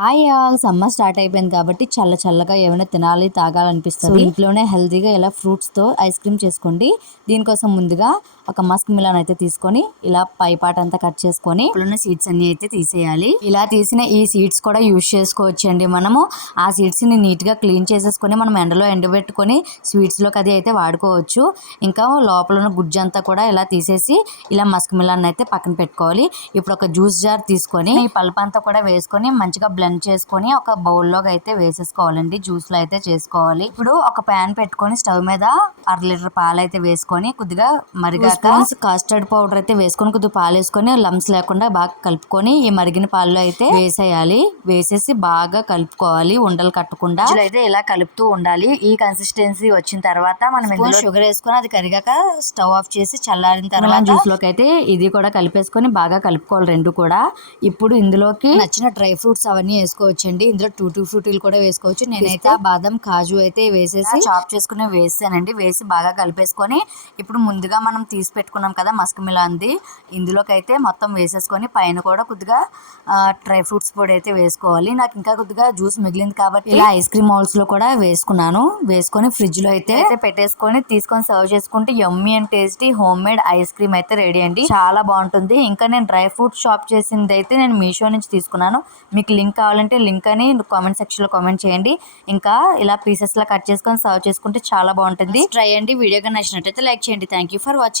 Hi all, summer start అయిపోయింది కాబట్టి చల్ల చల్లగా ఏమైనా తినాలి తాగాలనిపిస్తుంది. ఇంట్లోనే హెల్తీగా ఇలా ఫ్రూట్స్ తో ఐస్ క్రీమ్ చేసుకోండి. దీనికోసం ముందుగా ఒక మస్క్ మిలన్ అయితే తీసుకొని ఇలా పై పార్ట్ అంతా కట్ చేసుకొని ఇప్పుడున్న సీడ్స్ అన్ని అయితే తీసేయాలి. ఇలా తీసిన ఈ సీడ్స్ కూడా యూజ్ చేసుకోవచ్చు అండి. మనము ఆ సీడ్స్ ని నీట్ గా క్లీన్ చేసేసుకొని మనం ఎండలో ఎండబెట్టుకొని స్వీట్స్ లోకి అది అయితే వాడుకోవచ్చు. ఇంకా లోపల ఉన్న గుజ్జు అంతా కూడా ఇలా తీసేసి ఇలా మస్క్ మిలన్ అయితే పక్కన పెట్టుకోవాలి. ఇప్పుడు ఒక జ్యూస్ జార్ తీసుకొని ఈ పల్ప్ అంతా కూడా వేసుకొని మంచిగా బ్లెండ్ చేసుకొని ఒక బౌల్లోకి అయితే వేసేసుకోవాలండి. జ్యూస్ లో అయితే చేసుకోవాలి. ఇప్పుడు ఒక ప్యాన్ పెట్టుకొని స్టవ్ మీద 1/2 లీటర్ పాలు అయితే వేసుకొని కొద్దిగా మరిగాక కస్టర్డ్ పౌడర్ అయితే వేసుకొని కొద్దిగా పాలు వేసుకొని లమ్స్ లేకుండా బాగా కలుపుకొని ఈ మరిగిన పాలలో అయితే వేసేయాలి. వేసేసి బాగా కలుపుకోవాలి, ఉండలు కట్టకుండా అయితే ఇలా కలుపుతూ ఉండాలి. ఈ కన్సిస్టెన్సీ వచ్చిన తర్వాత మనం ఇందులో షుగర్ వేసుకొని అది కరిగాక స్టవ్ ఆఫ్ చేసి చల్లారిన తర్వాత జ్యూస్ లోకి అయితే ఇది కూడా కలిపేసుకొని బాగా కలుపుకోవాలి రెండు కూడా. ఇప్పుడు ఇందులోకి నచ్చిన డ్రై ఫ్రూట్స్ అవన్నీ వేసుకోవచ్చండి. ఇందులో టూటీ ఫ్రూటీలు కూడా వేసుకోవచ్చు. నేనైతే బాదం కాజు అయితే వేసేసి చాప్ చేసుకుని వేసానండి. వేసి బాగా కలిపేసుకొని ఇప్పుడు ముందుగా మనం తీసి పెట్టుకున్నాం కదా మస్క్ మిలాన్ది, ఇందులోకి అయితే మొత్తం వేసేసుకొని పైన కూడా కొద్దిగా డ్రై ఫ్రూట్స్ పొడి అయితే వేసుకోవాలి. నాకు ఇంకా కొద్దిగా జ్యూస్ మిగిలింది కాబట్టి ఇలా ఐస్ క్రీమ్ మౌల్డ్స్ లో కూడా వేసుకున్నాను. వేసుకొని ఫ్రిడ్జ్ లో అయితే పెట్టేసుకొని తీసుకొని సర్వ్ చేసుకుంటే యమ్మీ and tasty home made ice cream అయితే రెడీ అండి. చాలా బాగుంటుంది. ఇంకా నేను డ్రై ఫ్రూట్ షాప్ చేసింది అయితే నేను మీషో నుంచి తీసుకున్నాను. మీకు లింక్ కావాలంటే లింక్ అని కామెంట్ సెక్షన్ లో కామెంట్ చేయండి. ఇంకా ఇలా పీసెస్ లా కట్ చేసుకొని సర్వ్ చేసుకుంటే చాలా బాగుంటుంది. ట్రై అండి. వీడియోగా నచ్చినట్టయితే లైక్ చేయండి. Thank you for watching.